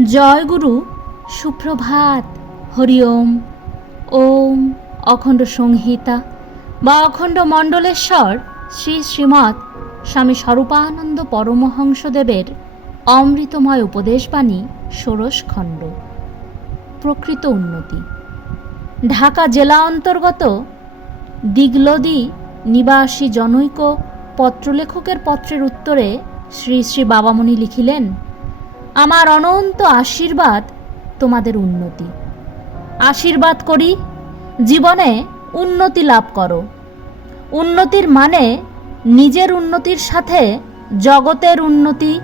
জয় গুরু সুপ্রভাত হরি ওম ওম, অখণ্ড সংহিতা বা অখণ্ড মণ্ডলেশ্বর শ্রী শ্রীমৎ স্বামী স্বরূপানন্দ পরমহংসদেবের অমৃতময় উপদেশবাণী ষোড়শ খণ্ড। প্রকৃত উন্নতি। ঢাকা জেলা অন্তর্গত দিগলদি নিবাসী জনৈক পত্রলেখকের পত্রের উত্তরে শ্রী শ্রী বাবামণি লিখিলেন আমার অনন্ত আশীর্বাদ তোমাদের উন্নতি। আশীর্বাদ করি, জীবনে উন্নতি লাভ করো। উন্নতির মানে নিজের উন্নতির সাথে জগতের উন্নতি,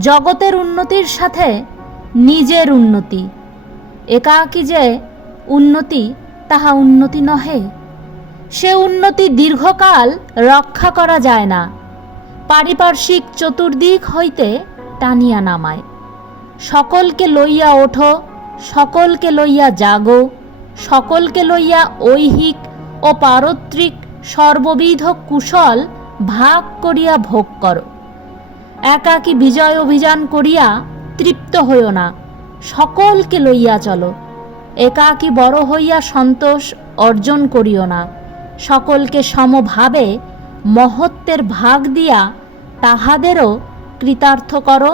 জগতের উন্নতির সাথে নিজের উন্নতি। একাকী যে উন্নতি, তাহা উন্নতি নহে। সে উন্নতি দীর্ঘকাল রক্ষা করা যায় না। পারিপার্শ্বিক চতুর্দিক হইতে টানিয়া নামায়। সকলকে লইয়া ওঠো, সকলকে লইয়া জাগো, সকলকে লইয়া ঐহিক ও পারত্রিক সর্ববিধ কুশল ভাগ করিয়া ভোগ করো। একাকী বিজয় অভিযান করিয়া তৃপ্ত হইও না, সকলকে লইয়া চলো। একাকী বড় হইয়া সন্তোষ অর্জন করিও না, সকলকে সমভাবে মহত্বের ভাগ দিয়া তাহাদেরও কৃতার্থ করো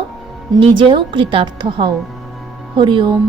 নিজেও কৃতার্থ হও। হরি ওম।